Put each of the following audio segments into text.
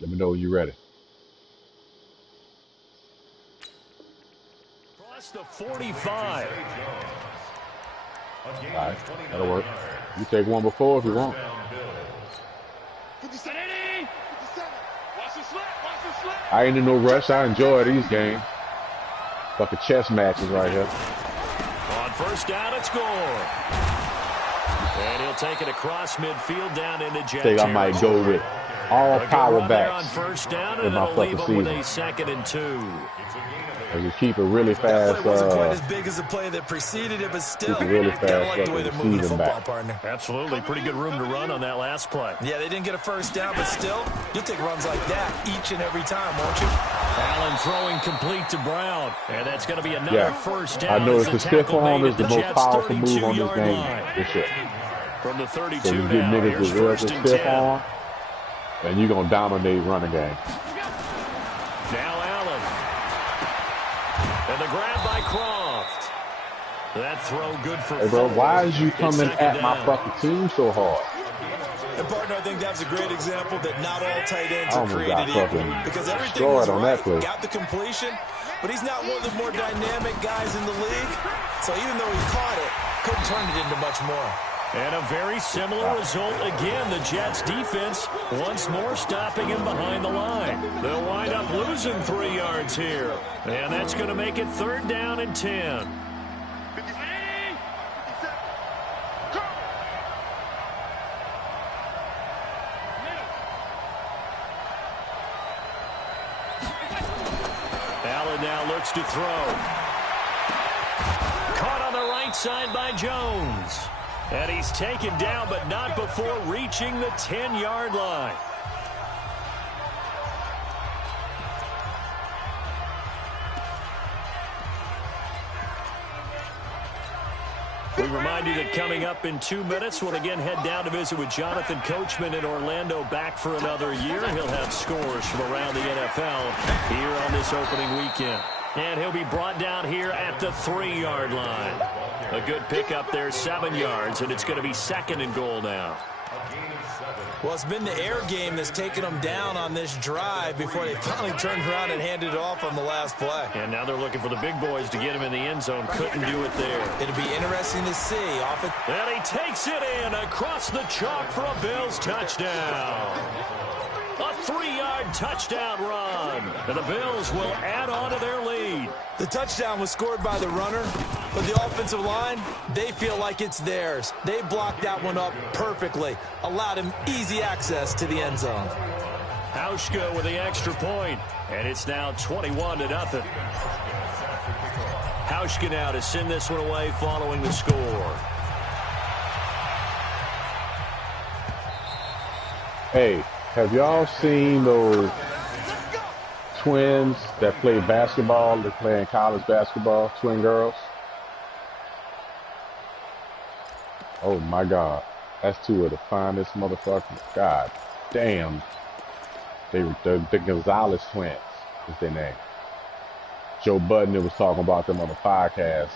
Let me know when you're ready. Across the 45. All right, that'll work. You take one before if you want. I ain't in no rush. I enjoy these games. Fucking chess matches right here. On first down, it's Gore. And he'll take it across midfield down into Jet. I think I might go with all power backs on first down, and in my it'll leave fucking them season. with a 2nd and 2. I just keep it really fast. That play wasn't quite as big as the play that preceded it, but still, really fast, gotta like the way they're moving the football, back. partner. Absolutely. Pretty good room to run on that last play. Yeah, they didn't get a first down, but still, you'll take runs like that each and every time, won't you? Allen throwing complete to Brown. And that's going to be another first down. I noticed the stiff arm is the most powerful move on this game. This year. From the 32 so you get now, niggas with real stiff arm, and you're going to dominate running game. Now Allen. And the grab by Croft. That throw good for Hey, bro, why is you coming at my fucking team so hard? And, partner, I think that's a great example that not all tight ends are created equal. Because everything was right, got the completion, but he's not one of the more dynamic guys in the league. So even though he caught it, couldn't turn it into much more. And a very similar result again. The Jets defense once more stopping him behind the line. They'll wind up losing 3 yards here. And that's going to make it 3rd down and 10. Allen now looks to throw. Caught on the right side by Jones. And he's taken down, but not before reaching the 10-yard line. We remind you that coming up in 2 minutes, we'll again head down to visit with Jonathan Coachman in Orlando, back for another year. He'll have scores from around the NFL here on this opening weekend. And he'll be brought down here at the 3-yard line. A good pickup there, 7 yards, and it's going to be 2nd and goal now. Well, it's been the air game that's taken them down on this drive before they finally turned around and handed it off on the last play. And now they're looking for the big boys to get him in the end zone. Couldn't do it there. It'll be interesting to see. And he takes it in across the chalk for a Bills touchdown. A 3-yard touchdown run. And the Bills will add on to their lead. The touchdown was scored by the runner, but the offensive line, they feel like it's theirs. They blocked that one up perfectly, allowed him easy access to the end zone. Hauschka with the extra point, and it's now 21-0. Hauschka now to send this one away following the score. Hey, have y'all seen those twins that play basketball? They're playing college basketball, twin girls. Oh my God, that's 2 of the finest motherfuckers. God damn, the Gonzalez twins is their name. Joe Budden was talking about them on the podcast.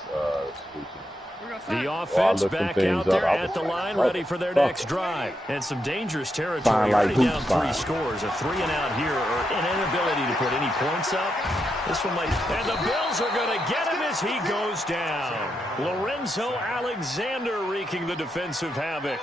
The offense back out there at the line, ready for their next drive. And some dangerous territory, already down 3 scores. A 3-and-out here, or an inability to put any points up. This one might, and the Bills are going to get him as he goes down. Lorenzo Alexander wreaking the defensive havoc.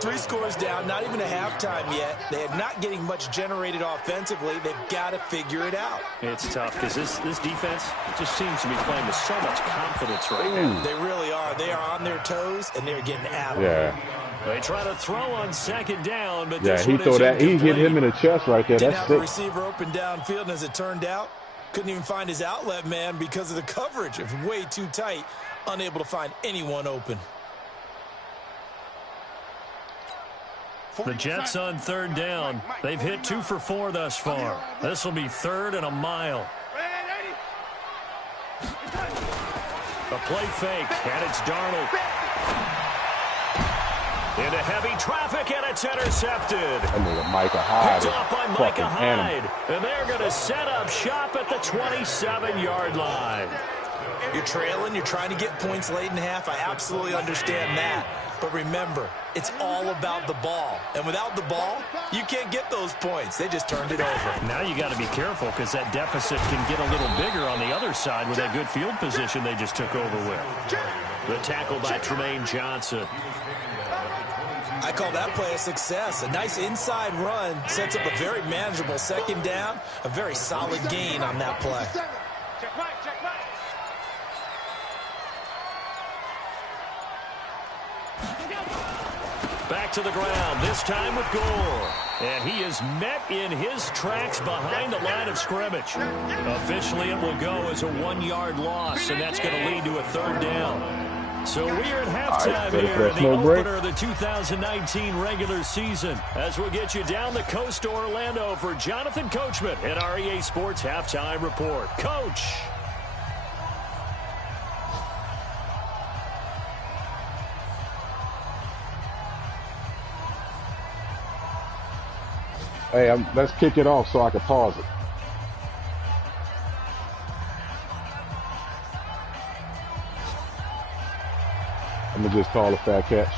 3 scores down, not even a halftime yet. They are not getting much generated offensively. They've got to figure it out. It's tough because this defense just seems to be playing with so much confidence right now. They really are. They are on their toes, and they're getting at them. Yeah. They try to throw on 2nd down, but yeah, he throw that. He hit him in the chest right there. Didn't That's have sick. A receiver open downfield, and as it turned out, couldn't even find his outlet man because of the coverage. It was way too tight, unable to find anyone open. The Jets on 3rd down. They've hit 2 for 4 thus far. This will be 3rd and a mile. A play fake, and it's Darnold. Into heavy traffic, and it's intercepted. Micah Hyde. Picked off by Micah Hyde. And they're going to set up shop at the 27-yard line. You're trailing, you're trying to get points late in half. I absolutely understand that. But remember, it's all about the ball. And without the ball, you can't get those points. They just turned it over. Now you got to be careful because that deficit can get a little bigger on the other side with that good field position they just took over with. The tackle by Tremaine Johnson. I call that play a success. A nice inside run sets up a very manageable second down. A very solid gain on that play. Back to the ground, this time with Gore. And he is met in his tracks behind the line of scrimmage. Officially, it will go as a 1-yard loss, and that's going to lead to a 3rd down. So we are at halftime here in the opener of the 2019 regular season as we'll get you down the coast to Orlando for Jonathan Coachman at our EA Sports Halftime Report. Coach. Hey, let's kick it off so I can pause it. I'm going to just call a fair catch.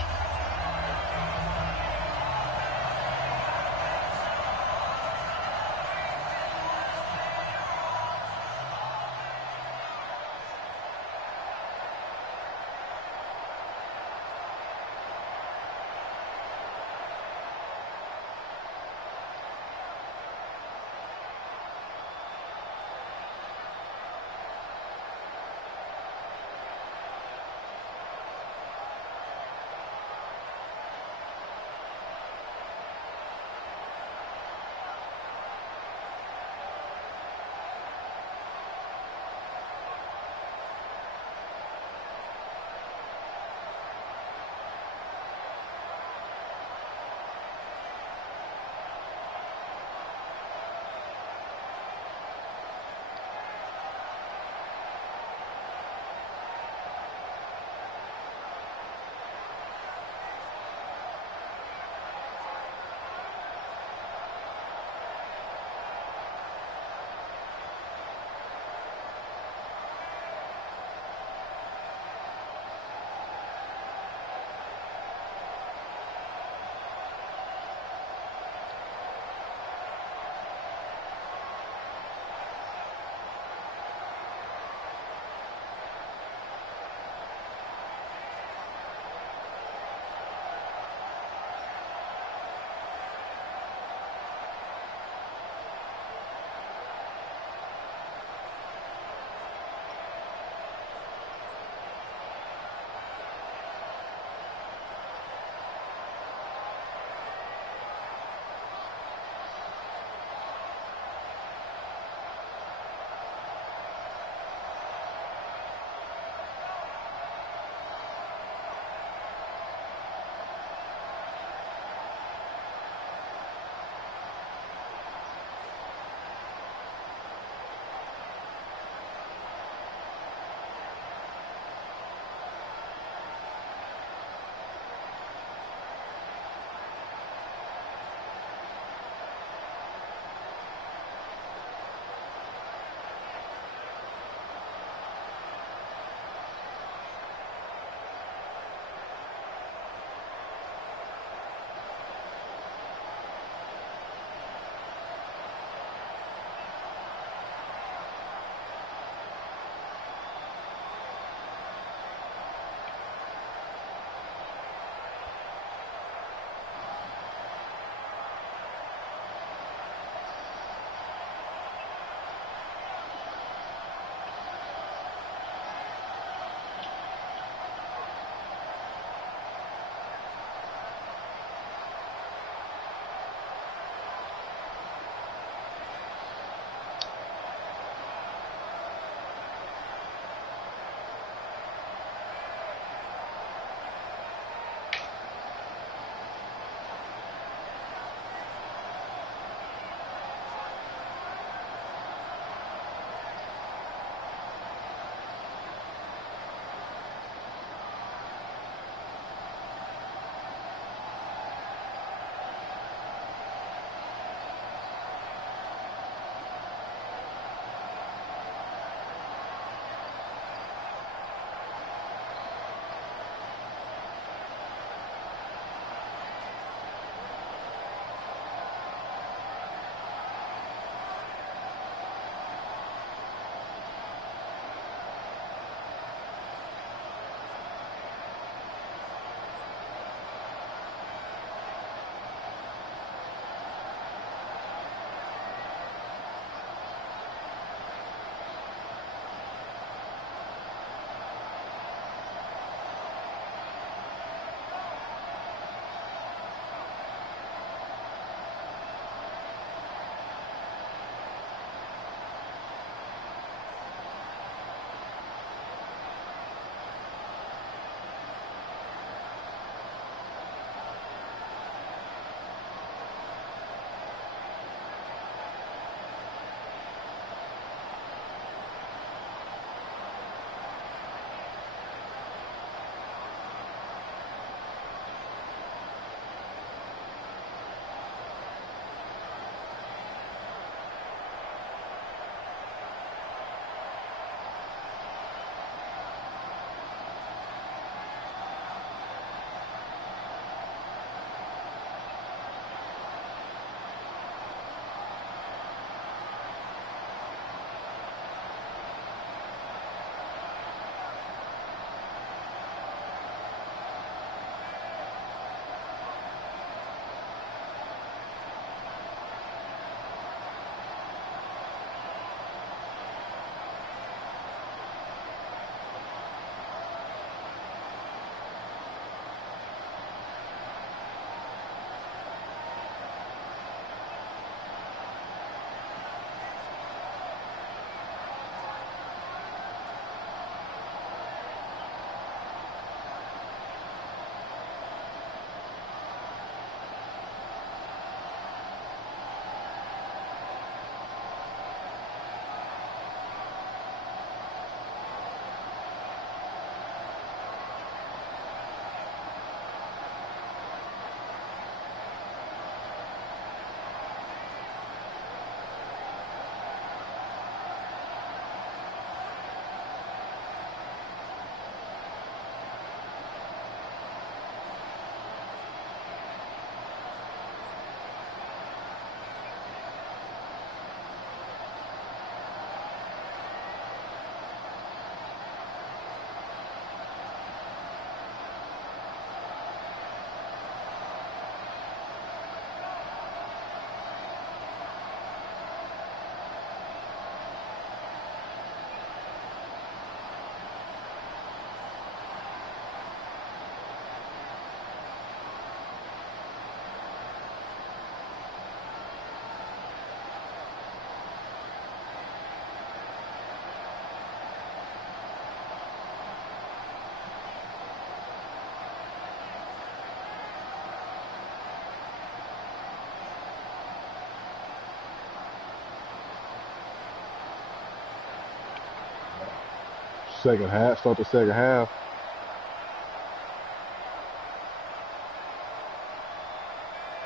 second half. Start the second half.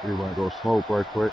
We want to go smoke right quick.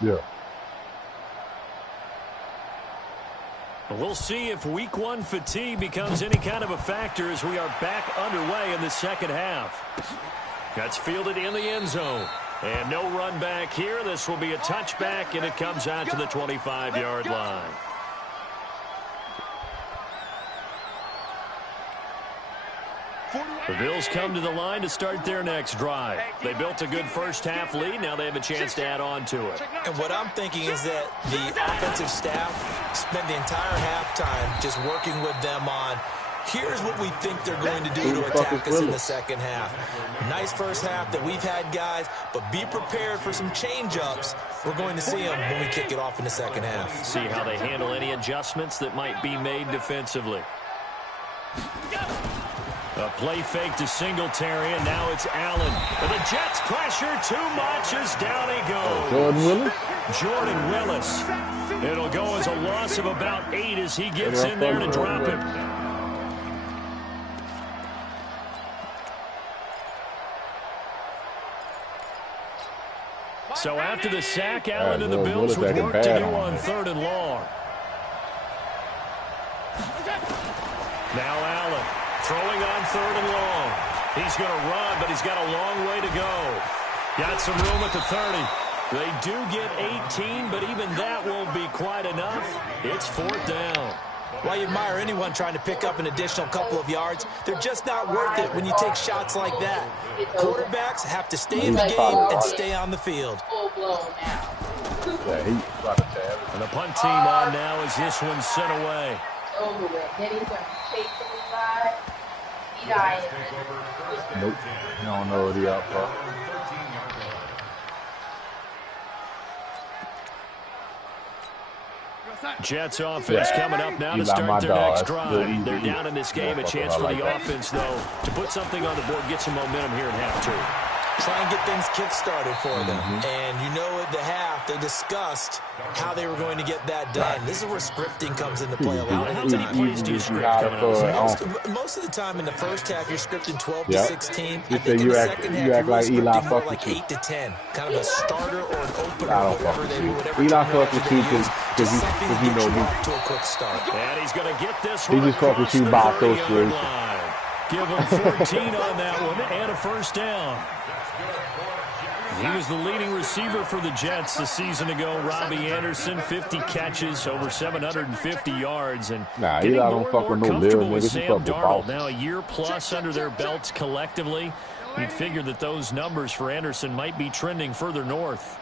Yeah. We'll see if week one fatigue becomes any kind of a factor as we are back underway in the second half. That's fielded in the end zone. And no run back here. This will be a touchback, and it comes out to the 25-yard line. The Bills come to the line to start their next drive. They built a good first-half lead. Now they have a chance to add on to it. And what I'm thinking is that the offensive staff spent the entire halftime just working with them on, here's what we think they're going to do to attack us in the second half. Nice first half that we've had, guys, but be prepared for some change-ups. We're going to see them when we kick it off in the second half. See how they handle any adjustments that might be made defensively. A play fake to Singletary, and now it's Allen. And the Jets pressure too much as down he goes. Jordan Willis? Jordan Willis. It'll go as a loss of about 8 as he gets in there to drop him. So after the sack, Allen and the Bills with work to do on 3rd and long. Now Allen. Throwing on 3rd and long. He's going to run, but he's got a long way to go. Got some room at the 30. They do get 18, but even that won't be quite enough. It's 4th down. While you admire anyone trying to pick up an additional couple of yards, they're just not worth it when you take shots like that. Quarterbacks have to stay in the game and stay on the field. And the punt team on now as this one's sent away. Over with. Then he's going to chase the side. Nope. You don't know what he out for. Jets offense coming up now to start their next drive. They're down in this game. A chance for the offense, though, to put something on the board, get some momentum here in half 2. Try and get things kick-started for them. And you know at the half, they discussed how they were going to get that done. This is where scripting comes into play a lot of How many plays do you script coming out? Most of the time in the first half, you're scripting 12 to 16. You I think in the second half, you're like really Eli scripting more fuck like with 8 to 10. Kind of a starter or an opener, I don't whatever fuck they with whatever you. Eli fuck terminology with they you use. because Just something to you get know you me. off to a quick start. And he's going to get this He one just fuck with across you the by 30-yard association. line. Give him 14 on that one and a first down. He was the leading receiver for the Jets a season ago. Robbie Anderson, 50 catches, over 750 yards. And getting more and more comfortable with Sam Darnold. Now a year plus under their belts collectively. You'd figure that those numbers for Anderson might be trending further north.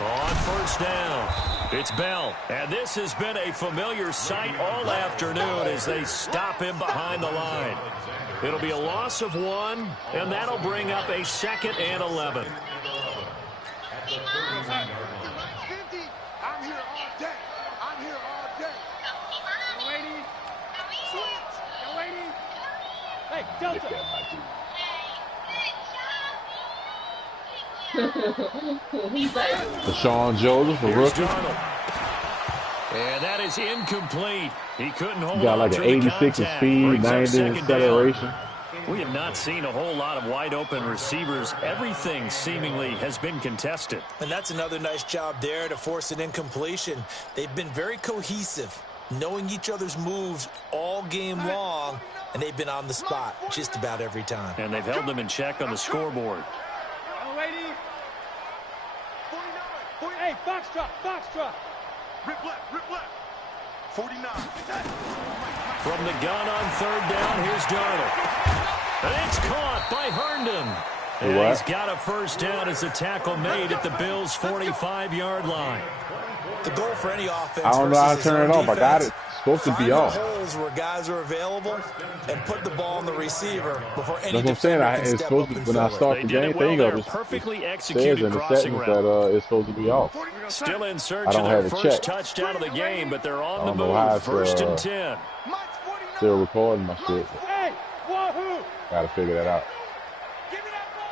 On first down, it's Bell. And this has been a familiar sight all afternoon as they stop him behind the line. It'll be a loss of 1, and that'll bring up a 2nd and 11. I'm here all day. I'm here all day. Young lady. Switch. Young lady. Hey, Delta. Deshaun Joseph, a rookie. And that is incomplete. He couldn't hold got like on an to the 86 in contact. speed, Brings up 90 in second acceleration. down. We have not seen a whole lot of wide-open receivers. Everything seemingly has been contested. And that's another nice job there to force an incompletion. They've been very cohesive, knowing each other's moves all game long, and they've been on the spot just about every time. And they've held them in check on the scoreboard. Young lady. 49. Hey, Foxtrot. Foxtrot. Rip left. 49. From the gun on 3rd down, here's Darnold. And it's caught by Herndon. And he's got a first down as the tackle made at the Bills' 45-yard line. The goal for any offense. I don't know how to turn it off. I got it. It's supposed to be off. Find the holes where guys are available and put the ball on the receiver before any That's what I'm saying. defender can It's step supposed up to, and when I fill it. start They the did game it well thing there. up, it Perfectly says executed in the crossing settings route. that it's supposed to be off. Still in search I of don't their have it first checked. touchdown of the game, but they're on the I don't know how move. it's, First and 10. Still recording my shit. Hey, wahoo. Gotta figure that out. Give me that ball,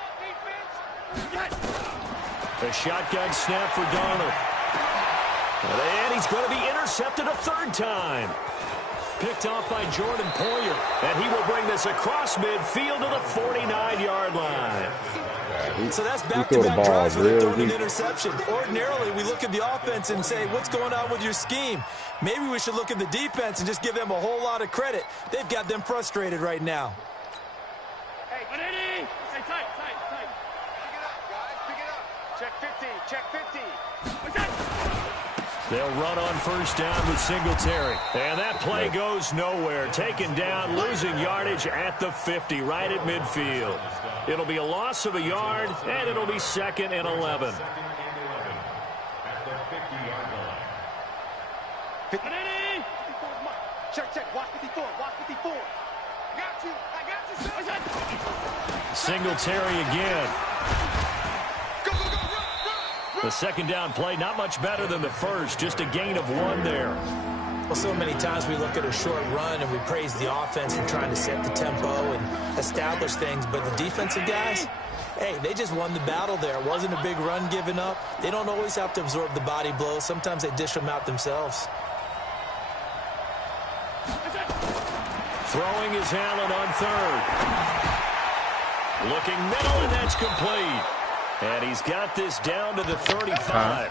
defense. A shotgun snap for Darnold. And he's going to be intercepted a 3rd time. Picked off by Jordan Poyer. And he will bring this across midfield to the 49-yard line. So that's he throw the back-to-back ball drives where they're real throwing an deep. interception. Ordinarily, we look at the offense and say, what's going on with your scheme? Maybe we should look at the defense and just give them a whole lot of credit. They've got them frustrated right now. Hey, hey, tight. Pick it up, guys. Pick it up. Check 50. Check 50. They'll run on first down with Singletary. And that play goes nowhere. Taken down, losing yardage at the 50, right at midfield. It'll be a loss of a yard, and it'll be 2nd and 11. Check. Watch 54. Watch 54. I got you. Singletary again. The 2nd down play, not much better than the first, just a gain of 1 there. Well, so many times we look at a short run and we praise the offense for trying to set the tempo and establish things, but the defensive guys, hey, they just won the battle there. It wasn't a big run given up. They don't always have to absorb the body blows. Sometimes they dish them out themselves. Throwing is Allen on 3rd. Looking middle, and that's complete. And he's got this down to the 35.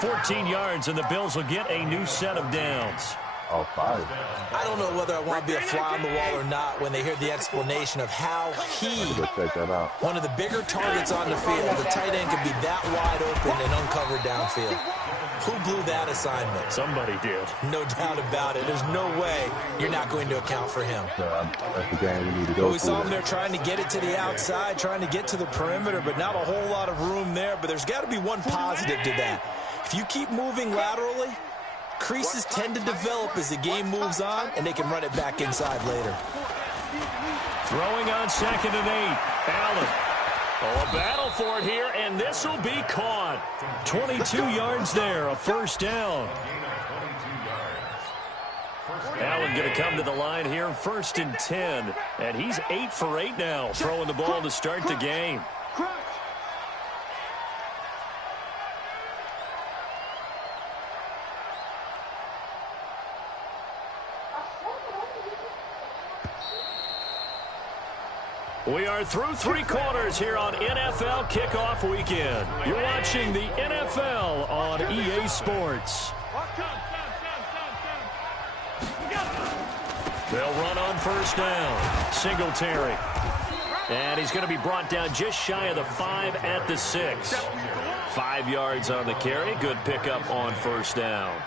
14 yards, and the Bills will get a new set of downs. Oh, 5. I don't know whether I want to be a fly on the wall or not when they hear the explanation of how Check that out. one of the bigger targets on the field, the tight end could be that wide open and uncovered downfield. Who blew that assignment? Somebody did. No doubt about it. There's no way you're not going to account for him. That's the game we need to go We saw him there trying to get it to the outside, trying to get to the perimeter, but not a whole lot of room there. But there's got to be one positive to that. If you keep moving laterally, creases tend to develop as the game moves on, and they can run it back inside later. Throwing on 2nd and 8. Allen. Oh, a battle for it here, and this will be caught. 22 yards there, a 1st down. Allen going to come to the line here, 1st and 10. And he's 8 for 8 now, throwing the ball to start the game. We are through 3 quarters here on NFL Kickoff Weekend. You're watching the NFL on EA Sports. They'll run on first down. Singletary. And he's going to be brought down just shy of the 5 at the 6. 5 yards on the carry. Good pickup on first down.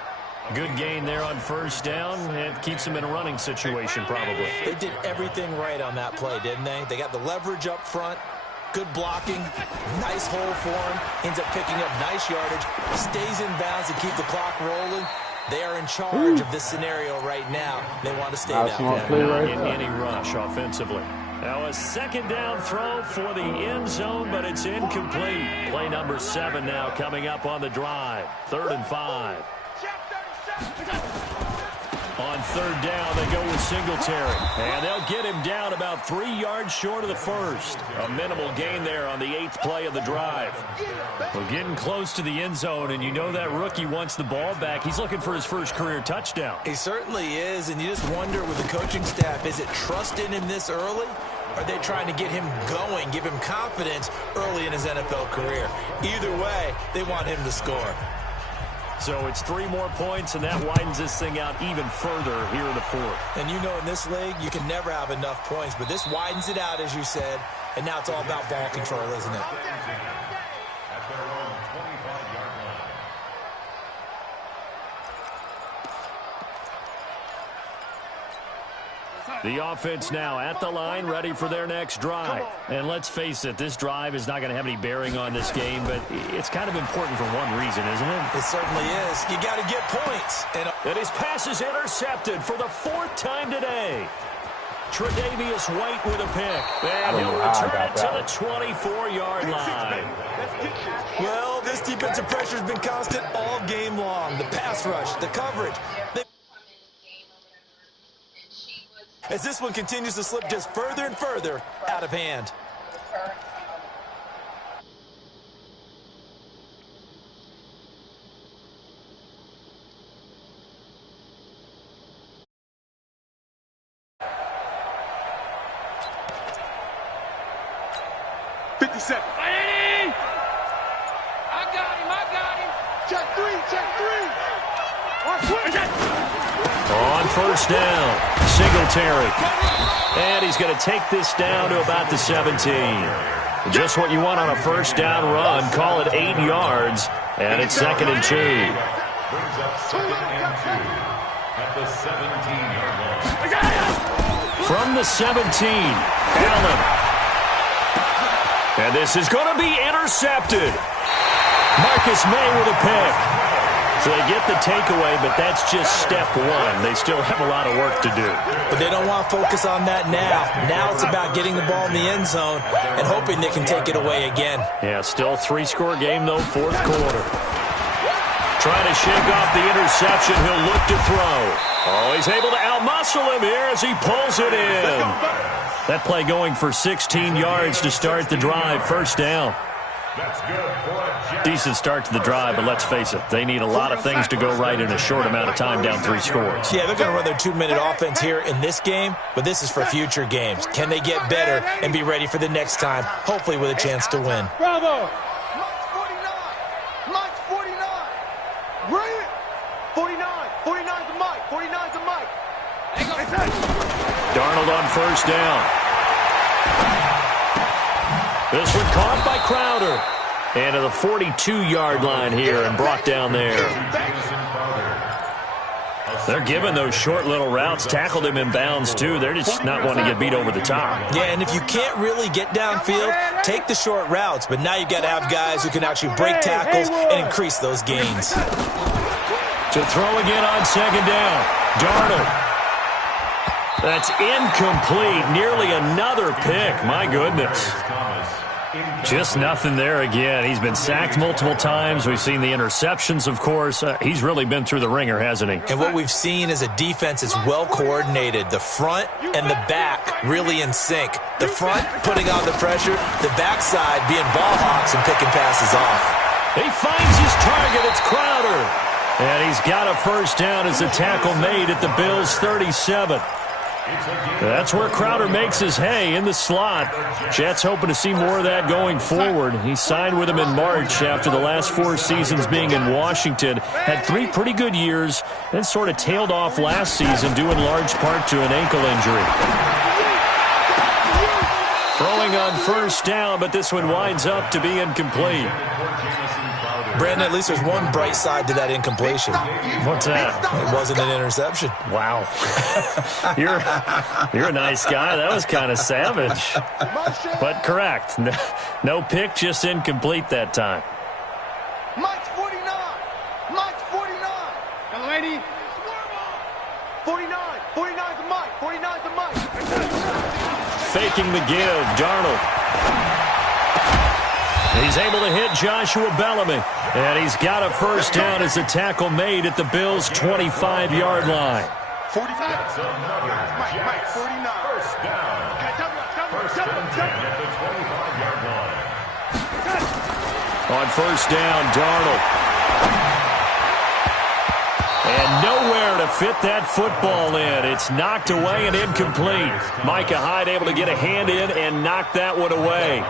Good gain there on first down. It keeps them in a running situation, probably. They did everything right on that play, didn't they? They got the leverage up front, good blocking, nice hole for him, ends up picking up nice yardage, stays in bounds to keep the clock rolling. They are in charge of this scenario right now. They want to stay that way. Not in any rush offensively. Now a 2nd down throw for the end zone, but it's incomplete. Play number 7 now coming up on the drive. 3rd and 5. On 3rd down, they go with Singletary. And they'll get him down about 3 yards short of the 1st. A minimal gain there on the 8th play of the drive. We're getting close to the end zone, and you know that rookie wants the ball back. He's looking for his first career touchdown. He certainly is, and you just wonder with the coaching staff, is it trust in him this early? Or are they trying to get him going, give him confidence early in his NFL career? Either way, they want him to score. So it's 3 more points, and that widens this thing out even further here in the 4th. And you know in this league, you can never have enough points, but this widens it out, as you said, and now it's all about ball control, isn't it? The offense now at the line, ready for their next drive. And let's face it, this drive is not going to have any bearing on this game, but it's kind of important for one reason, isn't it? It certainly is. You got to get points. And his pass is intercepted for the 4th time today. Tre'Davious White with a pick. And he'll return it to the 24-yard line. Well, this defensive pressure has been constant all game long. The pass rush, the coverage. As this one continues to slip just further and further out of hand. 50 seconds. Ready? I got him. Check three. On first down, Singletary. And he's going to take this down to about the 17. Just what you want on a first down run. Call it 8 yards, and it's 2nd and 2. Brings up 2nd and 2 at the 17-yard line. From the 17, Allen. And this is going to be intercepted. Marcus May with a pick. So they get the takeaway, but that's just step one. They still have a lot of work to do. But they don't want to focus on that now. Now it's about getting the ball in the end zone and hoping they can take it away again. Yeah, still 3-score game, though, 4th quarter. Trying to shake off the interception. He'll look to throw. Oh, he's able to outmuscle him here as he pulls it in. That play going for 16 yards to start the drive. First down. That's good for a decent start to the drive, but let's face it, they need a lot of things to go right in a short amount of time, down 3 scores. Yeah, they're going to run their 2-minute offense here in this game, but this is for future games. Can they get better and be ready for the next time, hopefully with a chance to win? Bravo! Mike's 49! Bring it! 49! 49's the Mike! 49's the Mike! Darnold on first down. This one caught by Crowder. And to the 42-yard line here and brought down there. They're giving those short little routes. Tackled him in bounds, too. They're just not wanting to get beat over the top. Yeah, and if you can't really get downfield, take the short routes. But now you've got to have guys who can actually break tackles and increase those gains. To throw again on second down. Darnold. That's incomplete. Nearly another pick. My goodness. Just nothing there again. He's been sacked multiple times. We've seen the interceptions, of course. He's really been through the ringer, hasn't he? And what we've seen is a defense that's well coordinated. The front and the back really in sync. The front putting on the pressure. The backside being ball hawks and picking passes off. He finds his target. It's Crowder. And he's got a first down as the tackle made at the Bills' 37. That's where Crowder makes his hay, in the slot. Jets hoping to see more of that going forward. He signed with him in March after the last 4 seasons being in Washington. Had 3 pretty good years, then sort of tailed off last season due in large part to an ankle injury. Throwing on first down, but this one winds up to be incomplete. Brandon, at least there's one bright side to that incompletion. What's that? It wasn't an interception. Wow. You're a nice guy. That was kind of savage. But correct. No pick, just incomplete that time. Mike's 49! Mike's 49! Young lady! 49! 49's the Mike! 49's the Mike! Faking the give, Darnold. He's able to hit Joshua Bellamy. And he's got a first down as the tackle made at the Bills' 25-yard line. 45. Mike, 49. First down. First and 10 at the 25-yard line. On first down, Darnold. And nowhere to fit that football in. It's knocked away and incomplete. Micah Hyde able to get a hand in and knock that one away.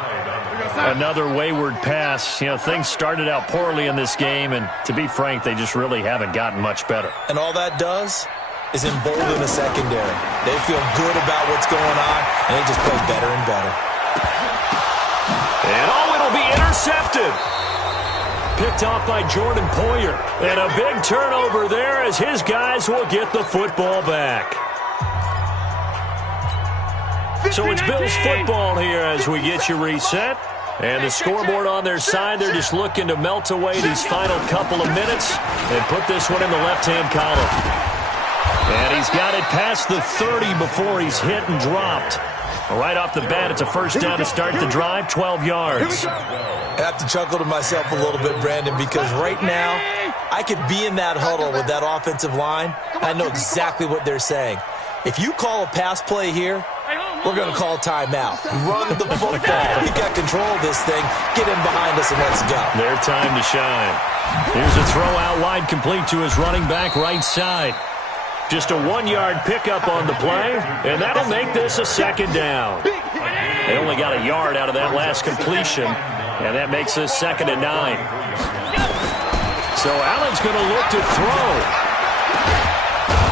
Another wayward pass. You know, things started out poorly in this game, and to be frank, they just really haven't gotten much better. And all that does is embolden the secondary. They feel good about what's going on, and they just play better and better. And it'll be intercepted. Picked off by Jordan Poyer. And a big turnover there as his guys will get the football back. So it's Bills football here as we get you reset. And the scoreboard on their side, they're just looking to melt away these final couple of minutes and put this one in the left-hand column. And he's got it past the 30 before he's hit and dropped. Right off the bat, it's a first down to start the drive, 12 yards. I have to chuckle to myself a little bit, Brandon, because right now I could be in that huddle with that offensive line. I know exactly what they're saying. If you call a pass play here, we're going to call timeout. Run the football. We've got control of this thing. Get in behind us and let's go. Their time to shine. Here's a throw out wide complete to his running back right side. Just a 1-yard pickup on the play, and that'll make this a second down. They only got a a yard out of that last completion, and that makes this 2nd and 9. So Allen's going to look to throw.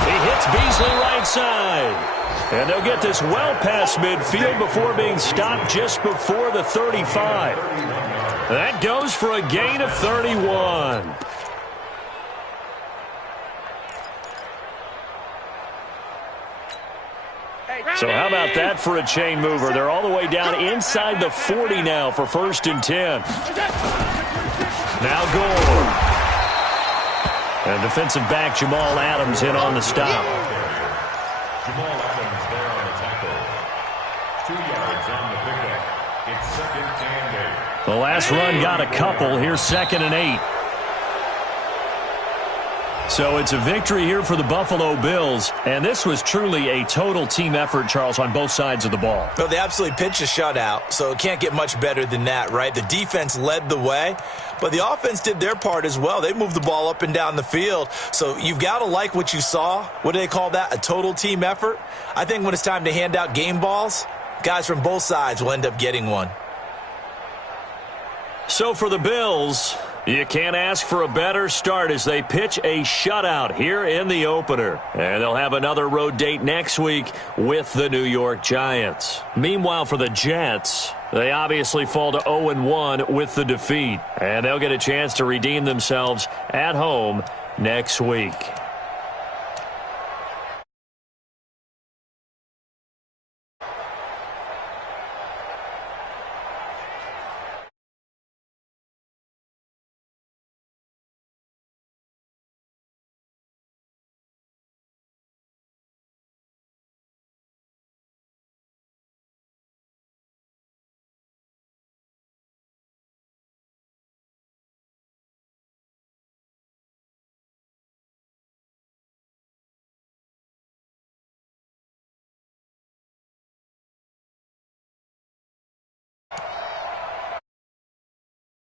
He hits Beasley right side. And they'll get this well past midfield before being stopped just before the 35. That goes for a gain of 31. So how about that for a chain mover? They're all the way down inside the 40 now for 1st and 10. Now Gore. And defensive back Jamal Adams in on the stop. Jamal Adams there on the tackle. 2 yards on the pickup. It's 2nd and 8. The last run got a couple. Here's 2nd and 8. So it's a victory here for the Buffalo Bills, and this was truly a total team effort, Charles, on both sides of the ball. Well, they absolutely pitched a shutout, so it can't get much better than that, right? The defense led the way, but the offense did their part as well. They moved the ball up and down the field, so you've got to like what you saw. What do they call that? A total team effort? I think when it's time to hand out game balls, guys from both sides will end up getting one. So for the Bills, you can't ask for a better start as they pitch a shutout here in the opener. And they'll have another road date next week with the New York Giants. Meanwhile, for the Jets, they obviously fall to 0-1 with the defeat. And they'll get a chance to redeem themselves at home next week.